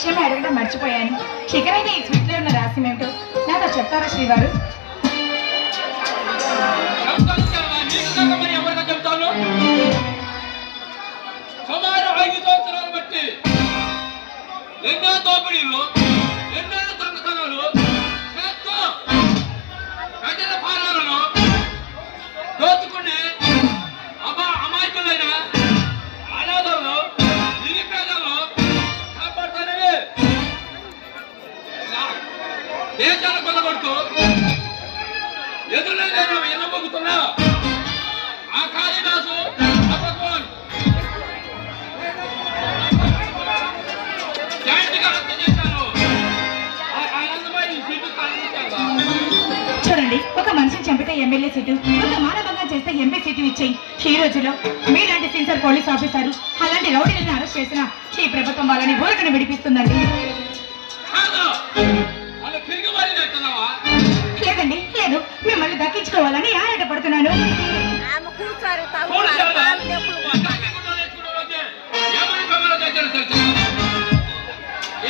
విషయమే అడగడం మర్చిపోయాను. శిఖరైతే ఈ స్వీట్లో ఉన్న రహస్యం ఏమిటో నాతో చెప్తారా శ్రీవారు? సుమారు 5 సంవత్సరాలు బట్టి ఎన్నో దోపిడీలు, ఎన్నో దొంగతనాలు చేస్తూ ప్రజల పాలనను దోచుకుని అమాయకులైన అనాథలను, నిరుపేదలను కాపాడుతానని దేశాలు కొనగొడుతూ ఎదురు ఎన్నబోగుతున్నా ఆ కాళిదాసు భగవాన్ చూడండి, ఒక మనిషిని చంపితే ఎమ్మెల్యే సీటు, ఒక మానవంగా చేస్తే ఎంపీ సీటు ఇచ్చేయి. ఈ రోజుల్లో మీలాంటి సిన్సియర్ పోలీస్ ఆఫీసరు అలాంటి రౌడీలను అరెస్ట్ చేసిన ఈ ప్రభుత్వం వాళ్ళని ఊరకని విడిపిస్తుందండి. లేదండి, లేదు, మిమ్మల్ని దక్కించుకోవాలని ఆరాట పడుతున్నాను.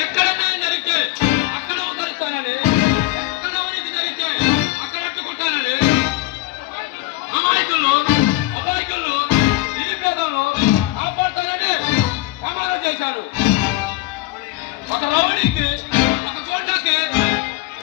ఎక్కడన్నా జరిగితే అక్కడ ఉద్ధరిస్తానని, ఎక్కడ ఉనికి జరిగితే అక్కడ అట్టుకుంటానని అమాయకులు, అమాయకులు, నిరుపేదలను కాపాడుతానని ప్రమాణం చేశారు. ఒక రౌడీకి